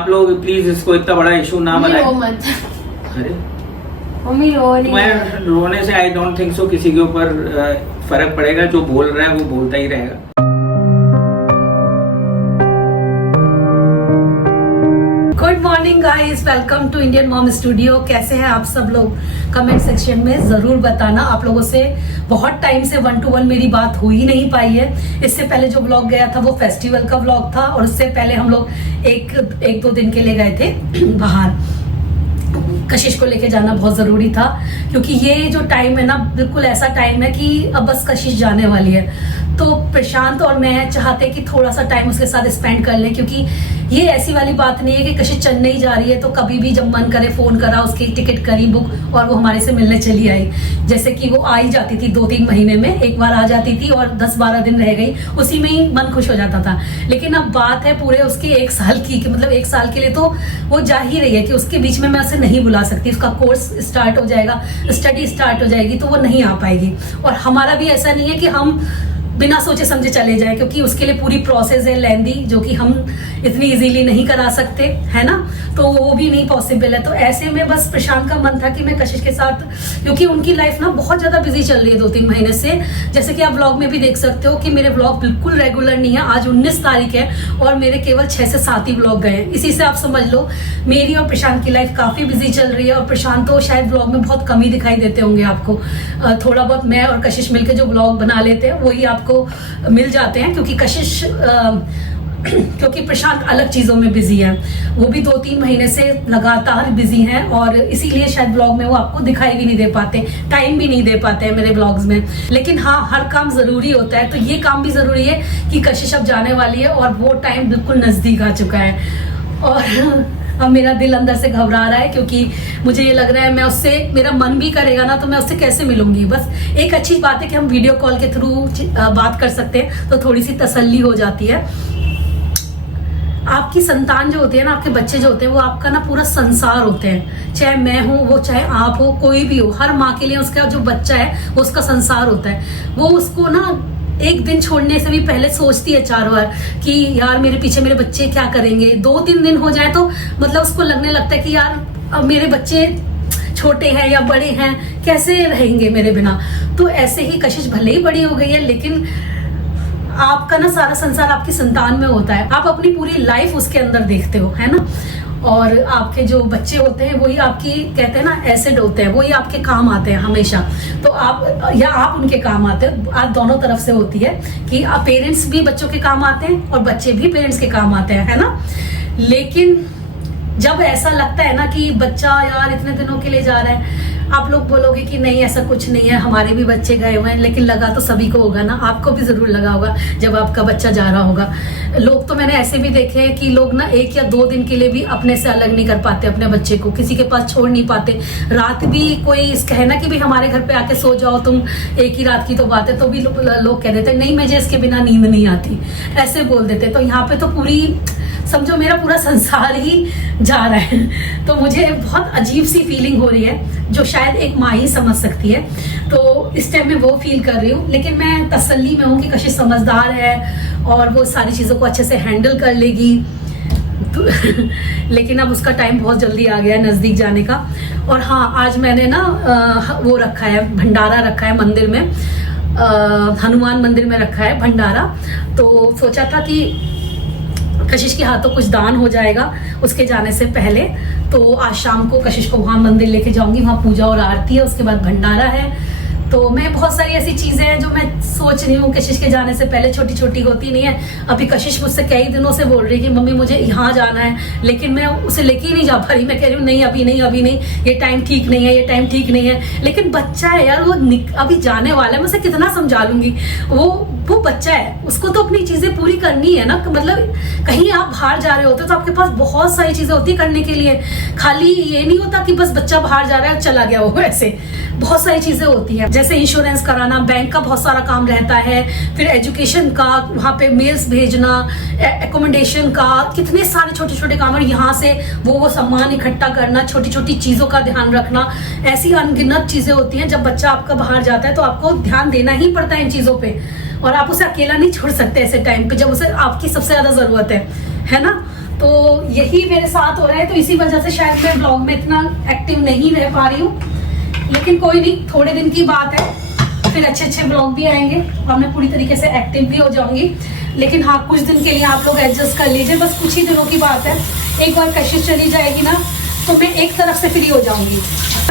आप लोग प्लीज इसको इतना बड़ा इशू ना बनाएं। अरे मम्मी रो रही है। मैं रोने से आई डोंट थिंक सो किसी के ऊपर फर्क पड़ेगा। जो बोल रहा है वो बोलता ही रहेगा। Good morning guys, welcome to Indian mom studio. कैसे हैं आप सब लोग? कमेंट सेक्शन में जरूर बताना। आप लोगों से बहुत टाइम से 1 to 1 मेरी बात हो ही नहीं पाई है। इससे पहले जो व्लॉग गया था वो फेस्टिवल का व्लॉग था, और उससे पहले हम लोग एक दो दिन के लिए गए थे बाहर। कशिश को लेके जाना बहुत जरूरी था, क्योंकि ये जो टाइम है ना, बिल्कुल ऐसा टाइम है कि अब बस कशिश जाने वाली है। तो प्रशांत और मैं चाहते कि थोड़ा सा टाइम उसके साथ स्पेंड कर लें, क्योंकि ये ऐसी वाली बात नहीं है कि कशिश चेन्नई जा रही है तो कभी भी जब मन करे फोन करा, उसकी टिकट करी बुक और वो हमारे से मिलने चली आई। जैसे कि वो आ ही जाती थी 2-3 महीने में एक बार आ जाती थी और 10-12 दिन रह गई, उसी में ही मन खुश हो जाता था। लेकिन अब बात है पूरे उसके 1 साल की, मतलब 1 साल के लिए तो वो जा ही रही है कि उसके बीच में मैं उसे नहीं बुला सकती। उसका कोर्स स्टार्ट हो जाएगा, स्टडी स्टार्ट हो जाएगी, तो वो नहीं आ पाएगी। और हमारा भी ऐसा नहीं है कि हम बिना सोचे समझे चले जाए, क्योंकि उसके लिए पूरी प्रोसेस है लेंदी, जो कि हम इतनी इजीली नहीं करा सकते, है ना। तो वो भी नहीं पॉसिबल है। तो ऐसे में बस प्रशांत का मन था कि मैं कशिश के साथ, क्योंकि उनकी लाइफ ना बहुत ज्यादा बिजी चल रही है 2-3 महीने से। जैसे कि आप व्लॉग में भी देख सकते हो कि मेरे व्लॉग बिल्कुल रेगुलर नहीं है। आज 19 तारीख है और मेरे केवल 6 से 7 ही व्लॉग गए हैं। इसी से आप समझ लो मेरी और प्रशांत की लाइफ काफी बिजी चल रही है। और प्रशांत तो शायद व्लॉग में बहुत कम ही दिखाई देते होंगे आपको। थोड़ा बहुत मैं और कशिश मिलकर जो व्लॉग बना लेते हैं वही आपको मिल जाते हैं, क्योंकि कशिश क्योंकि प्रशांत अलग चीजों में बिजी है। वो भी 2-3 महीने से लगातार बिजी हैं, और इसीलिए शायद ब्लॉग में वो आपको दिखाई भी नहीं दे पाते, टाइम भी नहीं दे पाते हैं मेरे ब्लॉग्स में। लेकिन हाँ, हर काम जरूरी होता है, तो ये काम भी जरूरी है कि कशिश अब जाने वाली है और वो टाइम बिल्कुल नजदीक आ चुका है। और अब मेरा दिल अंदर से घबरा रहा है, क्योंकि मुझे ये लग रहा है मैं उससे, मेरा मन भी करेगा ना तो मैं उससे कैसे मिलूंगी। बस एक अच्छी बात है कि हम वीडियो कॉल के थ्रू बात कर सकते हैं, तो थोड़ी सी तसल्ली हो जाती है। आपकी संतान जो होती है ना, आपके बच्चे जो होते हैं, वो आपका ना पूरा संसार होते हैं। चाहे मैं हूँ, वो चाहे आप हो, कोई भी हो, हर माँ के लिए उसका जो बच्चा है वो उसका संसार होता है। वो उसको ना एक दिन छोड़ने से भी पहले सोचती है 4 बार कि यार मेरे पीछे मेरे बच्चे क्या करेंगे। 2-3 दिन हो जाए तो मतलब उसको लगने लगता है कि यार अब मेरे बच्चे छोटे हैं या बड़े हैं, कैसे रहेंगे मेरे बिना। तो ऐसे ही कशिश भले ही बड़ी हो गई है, लेकिन आपका ना सारा संसार आपकी संतान में होता है। आप अपनी पूरी लाइफ उसके अंदर देखते हो, है ना। और आपके जो बच्चे होते हैं वही आपकी, कहते हैं ना, एसेड होते हैं, वही आपके काम आते हैं हमेशा। तो आप या आप उनके काम आते हैं। आप दोनों तरफ से होती है कि आप पेरेंट्स भी बच्चों के काम आते हैं और बच्चे भी पेरेंट्स के काम आते हैं, है ना। लेकिन जब ऐसा लगता है ना कि बच्चा यार इतने दिनों के लिए जा रहा है, आप लोग बोलोगे कि नहीं ऐसा कुछ नहीं है, हमारे भी बच्चे गए हुए हैं, लेकिन लगा तो सभी को होगा ना। आपको भी जरूर लगा होगा जब आपका बच्चा जा रहा होगा। लोग तो मैंने ऐसे भी देखे हैं कि लोग ना 1 या 2 दिन के लिए भी अपने से अलग नहीं कर पाते, अपने बच्चे को किसी के पास छोड़ नहीं पाते। रात भी कोई कहना कि भाई हमारे घर पे आके सो जाओ तुम, एक ही रात की तो बात है, तो भी लोग कह देते नहीं मुझे इसके बिना नींद नहीं आती, ऐसे बोल देते। तो यहाँ पे तो पूरी समझो मेरा पूरा संसार ही जा रहा है। तो मुझे बहुत अजीब सी फीलिंग हो रही है, जो शायद एक माँ ही समझ सकती है। तो इस टाइम में वो फील कर रही हूँ, लेकिन मैं तसल्ली में हूँ कि कशिश समझदार है और वो सारी चीज़ों को अच्छे से हैंडल कर लेगी। तो लेकिन अब उसका टाइम बहुत जल्दी आ गया है नज़दीक जाने का। और हाँ, आज मैंने ना वो रखा है, भंडारा रखा है मंदिर में, हनुमान मंदिर में रखा है भंडारा। तो सोचा था कि कशिश के हाथों कुछ दान हो जाएगा उसके जाने से पहले। तो आज शाम को कशिश को वहाँ मंदिर लेके जाऊंगी, वहाँ पूजा और आरती है, उसके बाद भंडारा है। तो मैं बहुत सारी ऐसी चीजें हैं जो मैं सोच रही हूँ कशिश के जाने से पहले, छोटी छोटी होती नहीं है। अभी कशिश मुझसे कई दिनों से बोल रही है कि मम्मी मुझे यहाँ जाना है, लेकिन मैं उसे लेके ही नहीं जा पा रही। मैं कह रही हूँ नहीं अभी नहीं, अभी नहीं, ये टाइम ठीक नहीं है, ये टाइम ठीक नहीं है। लेकिन बच्चा है यार, वो अभी जाने वाला है, मैं उसे कितना समझा लूंगी। वो बच्चा है, उसको तो अपनी चीजें पूरी करनी है ना। मतलब कहीं आप बाहर जा रहे होते तो आपके पास बहुत सारी चीजें होती है करने के लिए। खाली ये नहीं होता कि बस बच्चा बाहर जा रहा है चला गया वो, ऐसे बहुत सारी चीजें होती हैं। जैसे इंश्योरेंस कराना, बैंक का बहुत सारा काम रहता है, फिर एजुकेशन का, वहाँ पे मेल्स भेजना, एकोमोडेशन का, कितने सारे छोटे छोटे काम। और यहाँ से वो सामान इकट्ठा करना, छोटी छोटी चीजों का ध्यान रखना, ऐसी अनगिनत चीजें होती हैं। जब बच्चा आपका बाहर जाता है तो आपको ध्यान देना ही पड़ता है इन चीजों पे, और आप उसे अकेला नहीं छोड़ सकते ऐसे टाइम पे जब उसे आपकी सबसे ज्यादा जरूरत है ना। तो यही मेरे साथ हो रहा है, तो इसी वजह से शायद मैं ब्लॉग में इतना एक्टिव नहीं रह पा रही हूँ, लेकिन कोई नहीं, थोड़े दिन की बात है, फिर अच्छे अच्छे ब्लॉग भी आएंगे और मैं पूरी तरीके से एक्टिव भी हो जाऊंगी। लेकिन हाँ, कुछ दिन के लिए आप लोग एडजस्ट कर लीजिए, बस कुछ ही दिनों की बात है। एक बार कशिश चली जाएगी ना, तो मैं एक तरफ से फ्री हो जाऊंगी,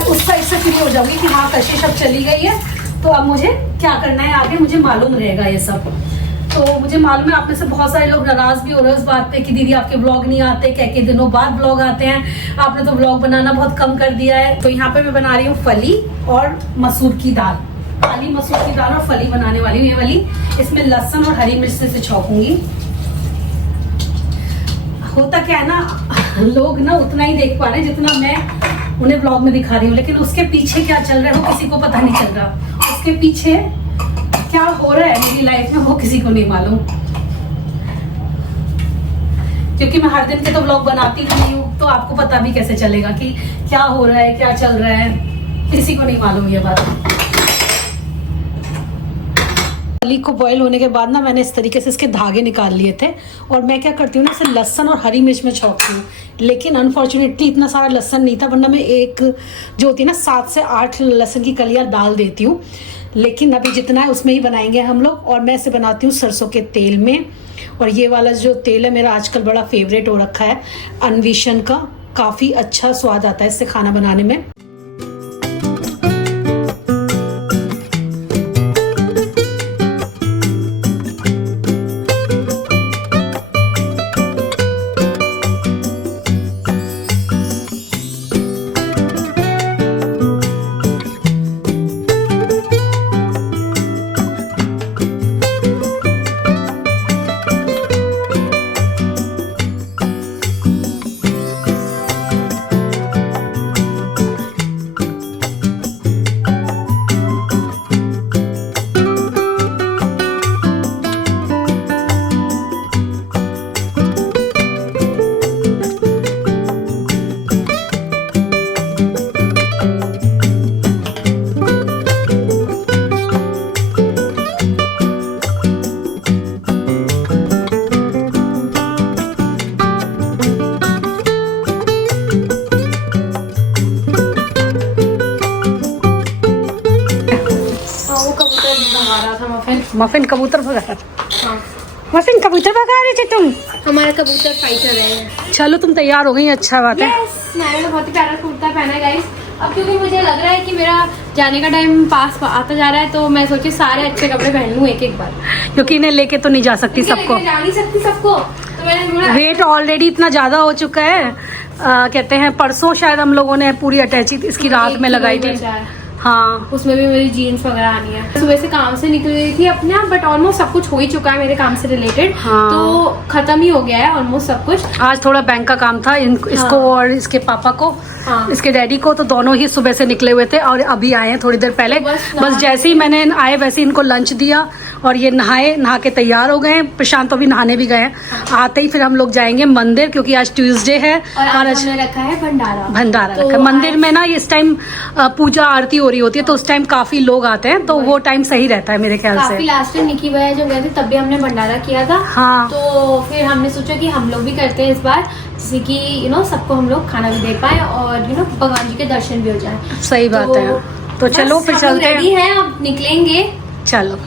उस साइड से फ्री हो जाऊंगी कि हाँ कशिश अब चली गई है, तो अब मुझे क्या करना है आगे मुझे मालूम रहेगा ये सब। तो मुझे मालूम है आप में से बहुत सारे लोग नाराज भी हो रहे हैं उस बात पे कि दीदी आपके ब्लॉग नहीं आते, कई दिनों बाद ब्लॉग आते हैं, आपने तो ब्लॉग बनाना बहुत कम कर दिया है। तो यहाँ पे मैं बना रही हूँ फली और मसूर की दाल, काली मसूर की दाल और फली बनाने वाली हूँ ये वाली। इसमें लहसुन और हरी मिर्च से छौंकूंगी। होता क्या है ना, लोग ना उतना ही देख पा रहे हैं जितना मैं उन्हें ब्लॉग में दिखा रही हूँ, लेकिन उसके पीछे क्या चल रहा है वो किसी को पता नहीं चल रहा। उसके पीछे क्या हो रहा है मेरी लाइफ में वो किसी को नहीं मालूम, क्योंकि मैं हर दिन के तो ब्लॉग बनाती नहीं हूँ, तो आपको पता भी कैसे चलेगा कि क्या हो रहा है, क्या चल रहा है, किसी को नहीं मालूम ये बात। फली को बॉईल होने के बाद ना मैंने इस तरीके से इसके धागे निकाल लिए थे, और मैं क्या करती हूँ ना, इसे लहसुन और हरी मिर्च में छौंकती हूँ। लेकिन अनफॉर्चुनेटली इतना सारा लहसुन नहीं था, वरना मैं एक जो होती है ना 7 से 8 लहसुन की कलियाँ डाल देती हूँ। लेकिन अभी जितना है उसमें ही बनाएंगे हम लोग, और मैं इसे बनाती हूँ सरसों के तेल में। और ये वाला जो तेल है मेरा आजकल बड़ा फेवरेट हो रखा है, अन्वेषण का। काफ़ी अच्छा स्वाद आता है इससे खाना बनाने में। मफिन कबूतर भगा, हाँ। मफिन कबूतर भगा रहे थे तुम? हमारा कबूतर फाइटर है। चलो तुम तैयार हो गई, अच्छा बात है। Yes, मैंने तो बहुत ही प्यारा कुर्ता पहना है गाइस। अब क्योंकि मुझे लग रहा है कि मेरा जाने का टाइम पास आता जा रहा है, तो मैं सोची सारे अच्छे कपड़े पहन लूं एक बार, क्योंकि इन्हें लेके तो नहीं जा सकती सबको, लेके जा नहीं सकती सबको, तो मैंने बोला वेट ऑलरेडी इतना ज्यादा हो चुका है। कहते हैं परसों शायद हम लोगों ने पूरी अटैची इसकी रात में लगाई थी। हाँ, उसमें भी मेरी जीन्स वगैरह आनी है। सुबह से काम से निकल गई थी अपने आप, बट ऑलमोस्ट सब कुछ हो ही चुका है मेरे काम से रिलेटेड। हाँ। तो खत्म ही हो गया है ऑलमोस्ट सब कुछ। आज थोड़ा बैंक का काम था इसको और इसके पापा को, हाँ। इसके डैडी को, तो दोनों ही सुबह से निकले हुए थे और अभी आए हैं थोड़ी देर पहले। तो बस जैसे ही मैंने आए वैसे ही इनको लंच दिया और ये नहा के तैयार हो गए हैं। प्रशांत तो भी नहाने भी गए हैं। आते ही फिर हम लोग जाएंगे मंदिर, क्योंकि आज ट्यूसडे है और आज हमने रखा है भंडारा रखा है। मंदिर में ना इस टाइम पूजा आरती हो रही होती है, तो उस टाइम काफी लोग आते हैं, तो वो टाइम सही रहता है मेरे ख्याल से। काफी लास्ट टाइम निकी भैया जब गए थे तब भी हमने भंडारा किया था। हाँ। तो फिर हमने सोचा कि हम लोग भी करते हैं इस बार, जिससे कि सबको हम लोग खाना भी दे पाए और भगवान जी के दर्शन भी हो जाए। सही बात है। तो चलो फिर चलते हैं। रेडी हैं, अब निकलेंगे। चलो।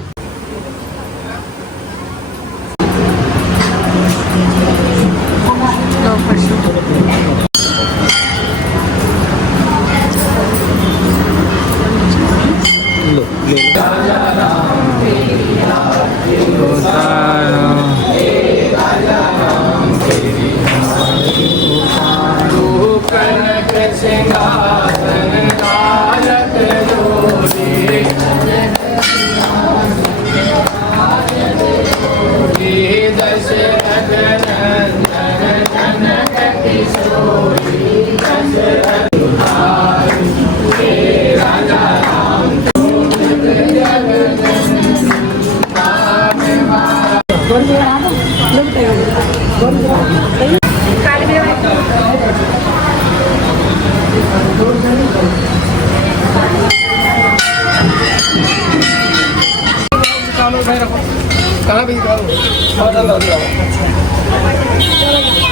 कहाँ भी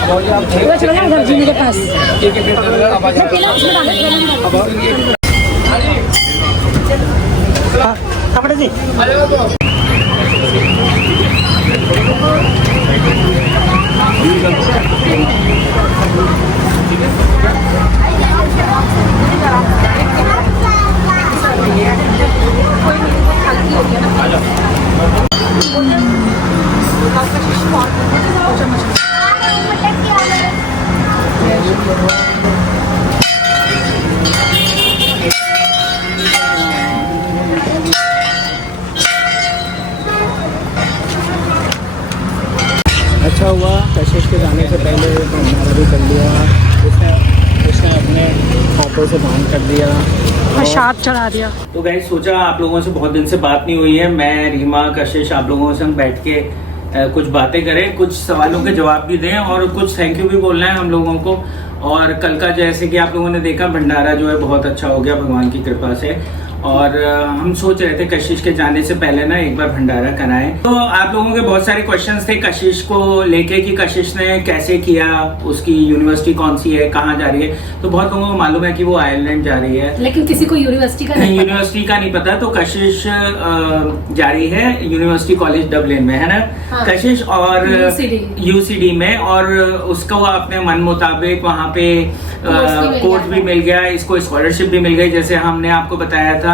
वो चलो ना उधर जीने के पास। मैं पीला उसमें डाल दे। कपड़े जी। अच्छा हुआ कशिश के जाने से पहले हमारा भी कर लिया। उसने अपने हाथों से दान कर दिया, प्रसाद चढ़ा दिया। तो गाइस सोचा आप लोगों से बहुत दिन से बात नहीं हुई है, मैं रीमा कशिश आप लोगों से बैठ के कुछ बातें करें, कुछ सवालों के जवाब भी दें और कुछ थैंक यू भी बोलना है हम लोगों को। और कल का जैसे कि आप लोगों ने देखा भंडारा जो है बहुत अच्छा हो गया भगवान की कृपा से। और हम सोच रहे थे कशिश के जाने से पहले ना एक बार भंडारा कराएं। तो आप लोगों के बहुत सारे क्वेश्चंस थे कशिश को लेके कि कशिश ने कैसे किया, उसकी यूनिवर्सिटी कौन सी है, कहाँ जा रही है। तो बहुत लोगों को मालूम है कि वो आयरलैंड जा रही है, लेकिन किसी को यूनिवर्सिटी का नहीं यूनिवर्सिटी का नहीं पता। तो कशिश जा रही है यूनिवर्सिटी कॉलेज डबलिन में, है ना हाँ। कशिश, और यूसीडी में, और उसको अपने मन मुताबिक वहाँ पे कोर्स भी मिल गया, इसको स्कॉलरशिप भी मिल गई। जैसे हमने आपको बताया था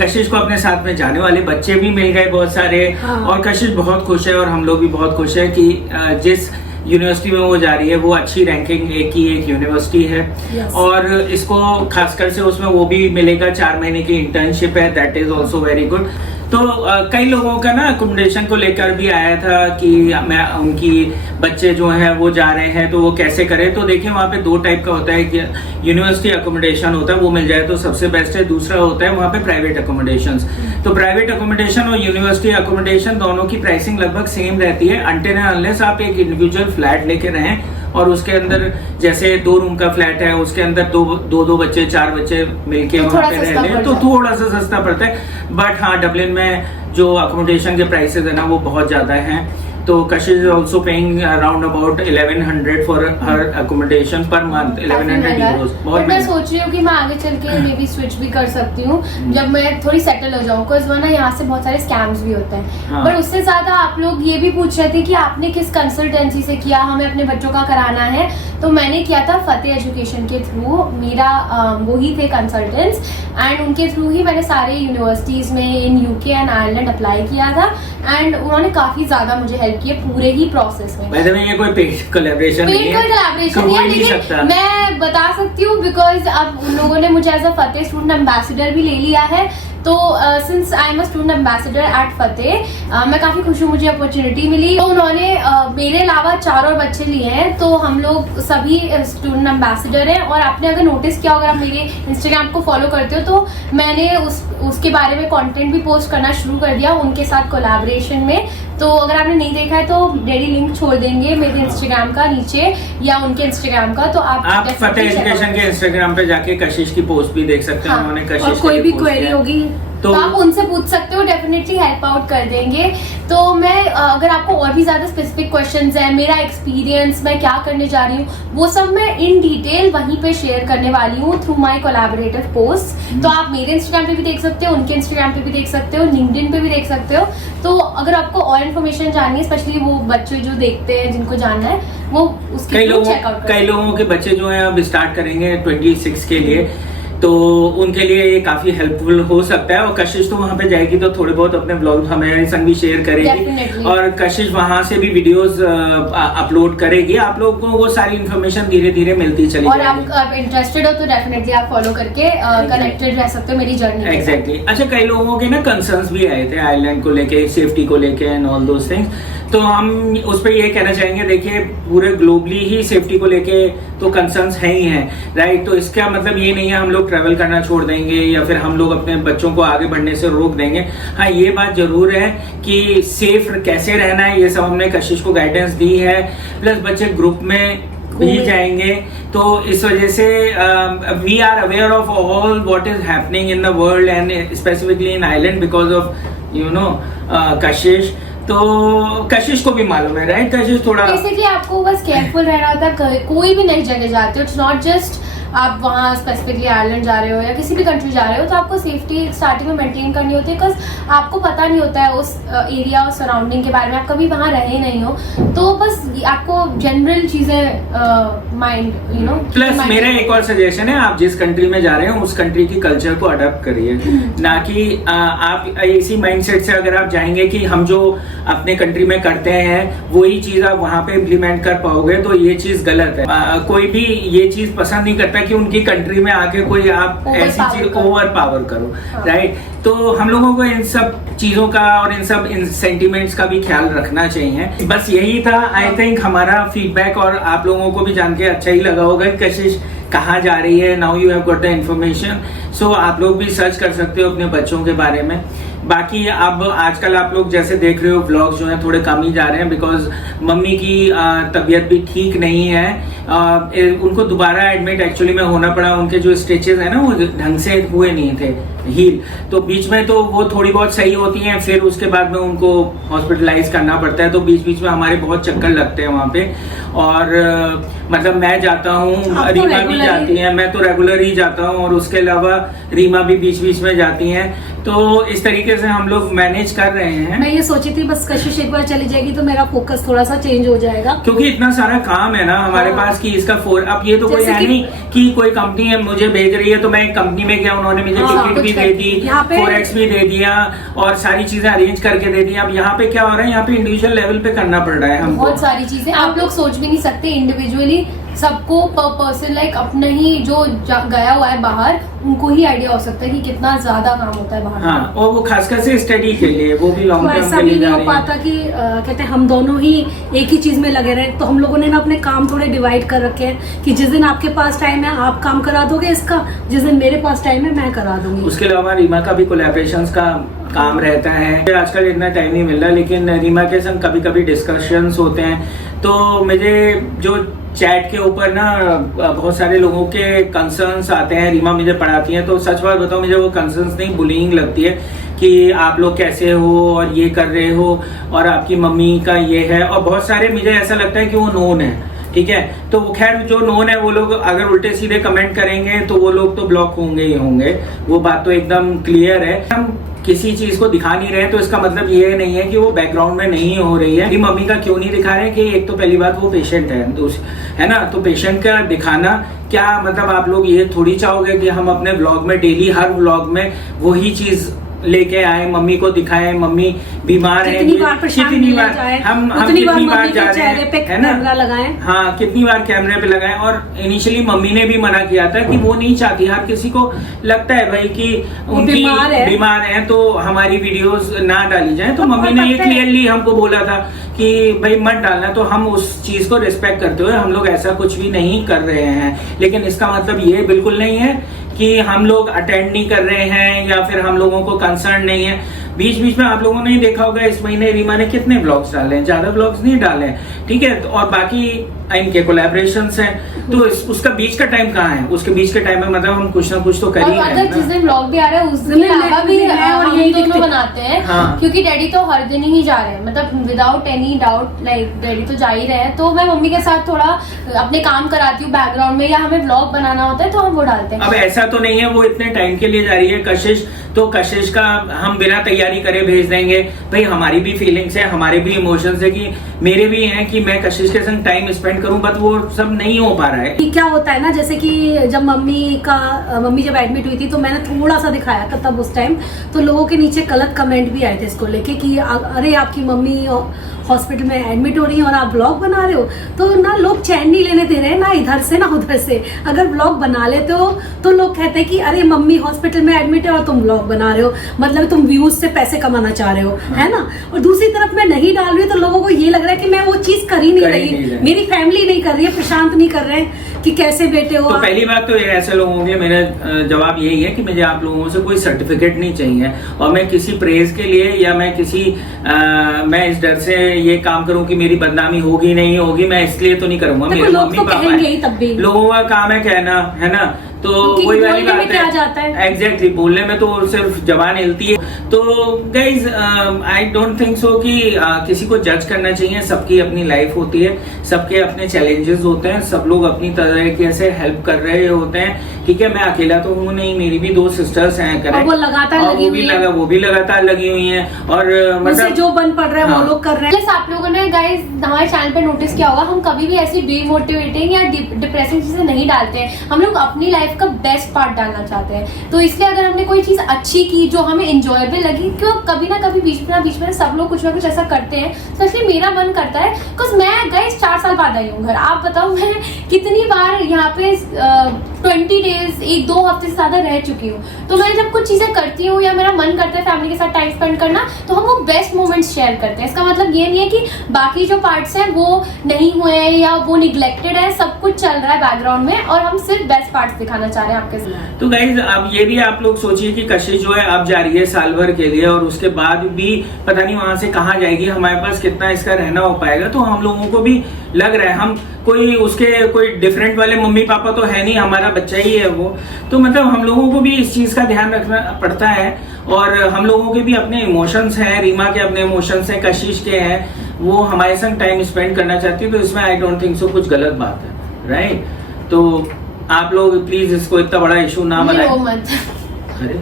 कशिश को अपने साथ में जाने वाले बच्चे भी मिल गए बहुत सारे। हाँ। और कशिश बहुत खुश है और हम लोग भी बहुत खुश है कि जिस यूनिवर्सिटी में वो जा रही है वो अच्छी रैंकिंग एक यूनिवर्सिटी है। Yes. और इसको खासकर से उसमें वो भी मिलेगा 4 महीने की इंटर्नशिप है, that is also very good. तो कई लोगों का ना अकोमोडेशन को लेकर भी आया था कि मैं उनकी बच्चे जो हैं वो जा रहे हैं तो वो कैसे करें। तो देखिए वहाँ पे 2 टाइप का होता है कि यूनिवर्सिटी अकोमोडेशन होता है, वो मिल जाए तो सबसे बेस्ट है। दूसरा होता है वहाँ पे प्राइवेट अकोमोडेशन। तो प्राइवेट अकोमोडेशन और यूनिवर्सिटी अकोमोडेशन दोनों की प्राइसिंग लगभग सेम रहती है अनटिल एंड अनलेस आप एक इंडिविजुअल फ्लैट लेके रहें और उसके अंदर जैसे 2 रूम का फ्लैट है, उसके अंदर दो बच्चे 4 बच्चे मिलके वहाँ पे रह लें तो थोड़ा सा सस्ता पड़ता है। बट हाँ डबलिन में जो अकोमोडेशन के प्राइसेस है ना वो बहुत ज्यादा हैं। तो कशिश is also paying around about 1100 for her accommodation per month, 1100 euros. But मैं सोच रही हूँ कि मैं आगे चल के मे बी स्विच भी कर सकती हूँ जब मैं थोड़ी सेटल हो जाऊँ, बिकॉज वरना यहाँ से बहुत सारे स्कैम्स भी होते हैं। हाँ। बट उससे ज्यादा आप लोग ये भी पूछ रहे थे कि आपने किस कंसल्टेंसी से किया, हमें अपने बच्चों का कराना है। तो मैंने किया था फतेह एजुकेशन के थ्रू, मेरा वो ही थे कंसल्टेंट्स एंड उनके थ्रू ही मैंने सारे यूनिवर्सिटीज में in UK and Ireland apply किया था एंड उन्होंने काफी ज्यादा मुझे हेल्प किया पूरे ही प्रोसेस में। वैसे में ये कोई पेड कोलैबोरेशन नहीं है, कोलैबोरेशन नहीं है, लेकिन मैं बता सकती हूँ बिकॉज अब उन लोगों ने मुझे as a Fateh student ambassador भी ले लिया है। तो since I am a student ambassador at Fateh मैं काफी खुश हूँ, मुझे अपॉर्चुनिटी मिली। तो उन्होंने मेरे अलावा 4 और बच्चे लिए हैं, तो हम लोग सभी स्टूडेंट एम्बेसडर हैं। और आपने अगर नोटिस किया, अगर आप मेरे इंस्टाग्राम को फॉलो करते हो तो मैंने उसके बारे में कंटेंट भी पोस्ट करना शुरू कर दिया उनके साथ कोलैबोरेशन में। तो अगर आपने नहीं देखा है तो डेली लिंक छोड़ देंगे मेरे इंस्टाग्राम का नीचे या उनके इंस्टाग्राम का, तो आप फतेह एजुकेशन के इंस्टाग्राम पे जाके कशिश की पोस्ट भी देख सकते हैं। हाँ। उन्होंने कशिश और कोई भी क्वेरी होगी तो आप उनसे पूछ सकते हो, डेफिनेटली हेल्प आउट कर देंगे। तो मैं अगर आपको और भी ज्यादा स्पेसिफिक क्वेश्चंस है, मेरा एक्सपीरियंस, मैं क्या करने जा रही हूँ, वो सब मैं इन डिटेल वहीं पे शेयर करने वाली हूँ थ्रू माय कोलैबोरेटिव पोस्ट। तो आप मेरे इंस्टाग्राम पे भी देख सकते हो, उनके इंस्टाग्राम पे भी देख सकते हो, लिंक्डइन पे भी देख सकते हो। तो अगर आपको और इन्फॉर्मेशन जाननी है, स्पेशली वो बच्चे जो देखते हैं जिनको जानना है, वो उसके कई चेकआउट लोगों के बच्चे जो हैं अब स्टार्ट करेंगे 26 के लिए, तो उनके लिए ये काफी हेल्पफुल हो सकता है। और कशिश तो वहाँ पे जाएगी तो थोड़े बहुत अपने ब्लॉग हमारे संग भी शेयर करेगी। Definitely. और कशिश वहाँ से भी वीडियोस अपलोड करेगी, आप लोगों को वो सारी इन्फॉर्मेशन धीरे धीरे मिलती चली और जाएगी। आप इंटरेस्टेड हो तो डेफिनेटली आप फॉलो करके कनेक्टेड रह सकते हो मेरी जर्नी के एग्जैक्टली। अच्छा कई लोगों के ना कंसर्न्स भी आए थे आयरलैंड को लेके, सेफ्टी को लेके एंड ऑल दोस थिंग्स। तो हम उस पर ये कहना चाहेंगे, देखिए पूरे ग्लोबली ही सेफ्टी को लेके तो कंसर्न्स हैं ही हैं, राइट। तो इसका मतलब ये नहीं है हम लोग ट्रैवल करना छोड़ देंगे या फिर हम लोग अपने बच्चों को आगे बढ़ने से रोक देंगे। हाँ ये बात जरूर है कि सेफ कैसे रहना है ये सब हमने कशिश को गाइडेंस दी है, प्लस बच्चे ग्रुप में भी जाएंगे। तो इस वजह से we are aware of all what is happening in the world and specifically in island because of you know Kashish. तो कशिश को भी मालूम है, राइट? कशिश थोड़ा बेसिकली आपको बस केयरफुल रहना होता है। कोई भी नई जगह जाते हो, इट्स नॉट जस्ट आप वहाँ स्पेसिफिकली आयरलैंड जा रहे हो या किसी भी कंट्री जा रहे हो, तो आपको सेफ्टी स्टार्टिंग में मेंटेन करनी होती है, बिकॉज आपको पता नहीं होता है उस एरिया और सराउंडिंग के बारे में, आप कभी वहाँ रहे नहीं हो, तो बस आपको जनरल चीजें माइंड यू नो। प्लस मेरा एक और सजेशन है, आप जिस कंट्री में जा रहे हो उस कंट्री की कल्चर को अडॉप्ट करिए, ना कि आप इसी माइंडसेट से अगर आप जाएंगे कि हम जो अपने कंट्री में करते हैं वही चीज आप वहाँ पे इम्प्लीमेंट कर पाओगे, तो ये चीज गलत है। कोई भी ये चीज पसंद नहीं करता कि उनकी कंट्री में आके कोई आप ऐसी चीज ओवर पावर करो, राइट? तो हम लोगों को इन सब चीजों का और इन सब सेंटिमेंट्स का भी ख्याल रखना चाहिए। बस यही था, आई थिंक हमारा फीडबैक, और आप लोगों को भी जान के अच्छा ही लगा होगा कि कशिश कहाँ जा रही है। Now you have got the information, so आप लोग भी सर्च कर सकते हो अपने बच्चों के बारे में। बाकी अब आजकल आप लोग जैसे देख रहे हो व्लॉग्स जो है थोड़े कम ही जा रहे हैं, बिकॉज मम्मी की तबीयत भी ठीक नहीं है। उनको दोबारा एडमिट एक्चुअली में होना पड़ा, उनके जो स्टिचेस है ना वो ढंग से हुए नहीं थे हील, तो बीच में तो वो थोड़ी बहुत सही होती हैं, फिर उसके बाद में उनको हॉस्पिटलाइज करना पड़ता है, तो बीच बीच में हमारे बहुत चक्कर लगते हैं वहाँ पे। और मतलब मैं जाता हूँ, रीमा भी जाती है, मैं तो रेगुलर ही जाता हूँ, और उसके अलावा रीमा भी बीच बीच में जाती हैं, तो इस तरीके से हम लोग मैनेज कर रहे हैं। मैं ये सोची थी बस कशिश एक बार चली जाएगी तो मेरा फोकस थोड़ा सा चेंज हो जाएगा, क्योंकि इतना सारा काम है ना हमारे पास कि इसका अब ये तो कोई है नहीं कि कोई कंपनी है मुझे भेज रही है तो मैं एक कंपनी में गया, उन्होंने मुझे टिकट भी दे दी, फॉरेक्स भी दे दिया और सारी चीजें अरेंज करके दे दी। अब यहाँ पे क्या हो रहा है, यहाँ पे इंडिविजुअल लेवल पे करना पड़ रहा है हमको, बहुत सारी चीजें आप लोग सोच भी नहीं सकते। इंडिविजुअली सबको पर पर्सन लाइक अपने ही जो गया हुआ है बाहर, उनको ही आइडिया हो सकता है कि कितना ज्यादा काम होता है बाहर। हाँ, और वो खासकर से स्टडी के लिए, वो भी लॉन्ग टर्म ऐसा के भी लिए नहीं जा हो रही है। पाता कि कहते हैं हम दोनों ही एक ही चीज में लगे रहे, तो हम लोगों ने ना अपने काम थोड़े डिवाइड कर रखे हैं कि जिस दिन आपके पास टाइम है आप काम करा दोगे इसका, जिस दिन मेरे पास टाइम है मैं करा दूंगी। उसके अलावा रीमा का भी कोलैबोरेशंस का काम रहता है, आजकल इतना टाइम नहीं मिल रहा, लेकिन रीमा के संग कभी कभी डिस्कशंस होते हैं, तो मुझे जो चैट के ऊपर ना बहुत सारे लोगों के कंसर्न्स आते हैं, रीमा मुझे पढ़ाती हैं, तो सच बात बताओ मुझे वो कंसर्न्स नहीं बुलिंग लगती है कि आप लोग कैसे हो और ये कर रहे हो और आपकी मम्मी का ये है, और बहुत सारे मुझे ऐसा लगता है कि वो नोन है, ठीक है? तो खैर जो नोन है वो लोग अगर उल्टे सीधे कमेंट करेंगे तो वो लोग तो ब्लॉक होंगे ही होंगे, वो बात तो एकदम क्लियर है। हम किसी चीज को दिखा नहीं रहे तो इसका मतलब ये नहीं है कि वो बैकग्राउंड में नहीं हो रही है। मम्मी का क्यों नहीं दिखा रहे कि एक तो पहली बात वो पेशेंट है ना, तो पेशेंट का दिखाना क्या मतलब, आप लोग ये थोड़ी चाहोगे कि हम अपने व्लॉग में डेली हर व्लॉग में वही चीज लेके आए, मम्मी को दिखाएं मम्मी बीमार है, कितनी बार हम कितनी बार जा रहे हैं, है ना? लगाएं, हाँ, कितनी बार कैमरे पे लगाएं। और इनिशियली मम्मी ने भी मना किया था कि वो नहीं चाहती, हर किसी को लगता है भाई कि उनकी बीमार है तो हमारी वीडियोस ना डाली जाए, तो मम्मी ने ये क्लियरली हमको बोला था कि भाई मत डालना, तो हम उस चीज को रिस्पेक्ट करते हुए हम लोग ऐसा कुछ भी नहीं कर रहे हैं। लेकिन इसका मतलब ये बिल्कुल नहीं है कि हम लोग अटेंड नहीं कर रहे हैं या फिर हम लोगों को कंसर्न नहीं है। बीच बीच में आप लोगों ने देखा होगा इस महीने रीमा ने कितने ब्लॉग्स डाले हैं, ज्यादा ब्लॉग्स नहीं डाले हैं, ठीक है? और बाकी इनके कोलैबोरेशंस हैं, तो उसका बीच का टाइम कहाँ है? उसके बीच के टाइम में मतलब हम कुछ ना कुछ तो कर ही रहे हैं। जिस दिन ब्लॉग भी आ रहा है उस दिन अलावा भी और यही दोनों बनाते हैं, हाँ। क्योंकि डैडी तो हर दिन ही जा रहे हैं, मतलब without any doubt, like daddy तो जा ही रहे हैं, तो मैं मम्मी के साथ थोड़ा अपने काम कराती हूँ बैकग्राउंड में, या हमें ब्लॉग बनाना होता है तो हम वो डालते हैं। अब ऐसा तो नहीं है वो इतने टाइम के लिए जा रही है कशिश, तो कशिश का हम बिना तैयारी करे भेज देंगे। भाई हमारी भी फीलिंग्स है, हमारे भी इमोशंस है, कि मेरे भी हैं कि मैं कशिश के संग टाइम स्पेंड करूं, बट वो सब नहीं हो पा रहा है। क्या होता है ना, जैसे कि जब मम्मी जब एडमिट हुई थी तो मैंने थोड़ा सा दिखाया था तब उस टाइम, तो लोगों के नीचे गलत कमेंट भी आए थे इसको लेके कि अरे आपकी मम्मी हॉस्पिटल में एडमिट हो रही है और आप ब्लॉग बना रहे हो, तो ना लोग चैन नहीं लेने दे रहे, ना इधर से ना उधर से। अगर ब्लॉग बना लेते हो तो लोग कहते हैं कि अरे मम्मी हॉस्पिटल में एडमिट है और तुम ब्लॉग बना रहे हो, मतलब तुम व्यूज से पैसे कमाना चाह रहे हो, है ना? और दूसरी तरफ मैं नहीं डाल रही तो लोगों को ये लग रहा है कि मैं वो चीज कर ही नहीं रही, मेरी फैमिली नहीं कर रही है, प्रशांत नहीं कर रहे हैं कि कैसे बेटे हो। तो पहली बात तो ऐसे लोगों के मेरा जवाब यही है कि मुझे आप लोगों से कोई सर्टिफिकेट नहीं चाहिए, और मैं किसी प्रेज के लिए या मैं किसी मैं इस डर से ये काम करूं कि मेरी बदनामी होगी नहीं होगी, मैं इसलिए तो नहीं करूंगा। मेरे मम्मी पापा है, लोगों का काम है कहना, है ना? तो क्योंकि वही वाली बोलने में बात क्या जाता है। एग्जैक्टली, बोलने में तो सिर्फ जबान हिलती है। तो guys I don't think so कि किसी को जज करना चाहिए। सबकी अपनी लाइफ होती है, सबके अपने चैलेंजेस होते हैं, सब लोग अपनी तरीके से हेल्प कर रहे होते हैं। ठीक है, मैं अकेला तो हूँ नहीं, मेरी भी 2 सिस्टर्स हैं, करेक्ट, वो लगातार लगी हुई है, वो भी लगातार लगी हुई हैं, और मतलब जो बन पड़ रहा है वो लोग कर रहे हैं। प्लस आप लोगों ने गाइस हमारे चैनल पे नोटिस किया होगा, हम कभी भी ऐसी डिमोटिवेटिंग या डिप्रेसिंग चीजें नहीं डालते हैं। हम लोग अपनी लाइफ का बेस्ट पार्ट डालना चाहते हैं। तो इसलिए अगर हमने कोई चीज अच्छी की जो हमें इंजॉयबल लगी, क्यों कभी ना कभी बीच में सब लोग कुछ ना कुछ ऐसा करते हैं, तो इसलिए मेरा मन करता है। बिकॉज मैं गाइस 4 साल बाद आई हूँ घर। आप बताओ मैं कितनी बार यहाँ पे 20 डेज 1-2 हफ्ते से ज्यादा रह चुकी हूँ। तो मैं जब कुछ चीजें करती हूँ या मेरा मन करता है फैमिली के साथ टाइम स्पेंड करना, तो हम वो बेस्ट मोमेंट्स शेयर करते हैं। इसका मतलब ये नहीं है कि बाकी जो पार्ट्स हैं वो नहीं हुए हैं या वो निग्लेक्टेड है। सब कुछ चल रहा है बैकग्राउंड में और हम सिर्फ बेस्ट पार्ट्स दिखाना चाह रहे हैं आपके साथ। तो गाइज अब ये भी आप लोग सोचिए कि कशिश जो है अब जा रही है साल भर के लिए, और उसके बाद भी पता नहीं वहां से कहाँ जाएगी, हमारे पास कितना इसका रहना हो पाएगा। तो हम लोगों को भी लग रहा है, हम कोई डिफरेंट वाले मम्मी पापा तो है नहीं, हमारा बच्चा ही है वो। तो मतलब हम लोगों को भी इस चीज का ध्यान रखना पड़ता है, और हम लोगों के भी अपने इमोशंस हैं, रीमा के अपने इमोशंस हैं, कशिश के हैं, वो हमारे संग टाइम स्पेंड करना चाहती है। तो इसमें आई डोंट थिंक सो कुछ गलत बात है, राइट। तो आप लोग प्लीज इसको इतना बड़ा इशू ना बनाएं। अरे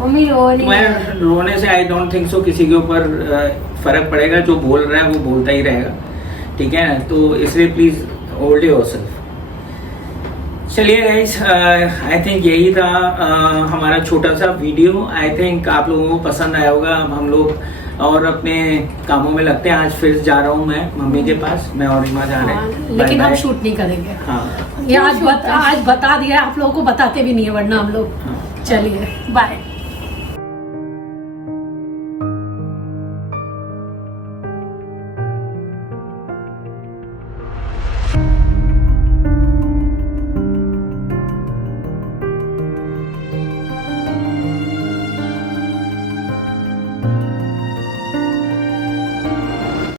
मम्मी रो रही है। मैं रोने से आई डोंट थिंक सो किसी के ऊपर फर्क पड़ेगा। जो बोल रहा है वो बोलता ही रहेगा, ठीक है। तो इसलिए प्लीज होल्ड योरसेल्फ। चलिए गाइस, आई थिंक यही था हमारा छोटा सा वीडियो। आई थिंक आप लोगों को पसंद आया होगा। अब हम लोग और अपने कामों में लगते हैं। आज फिर जा रहा हूँ मैं मम्मी के पास, मैं और रीमा जा रहे हैं। लेकिन Bye हम bye। शूट नहीं करेंगे। हाँ ये आज बता दिया, आप लोगों को बताते भी नहीं है, वरना हम लोग। चलिए बाय।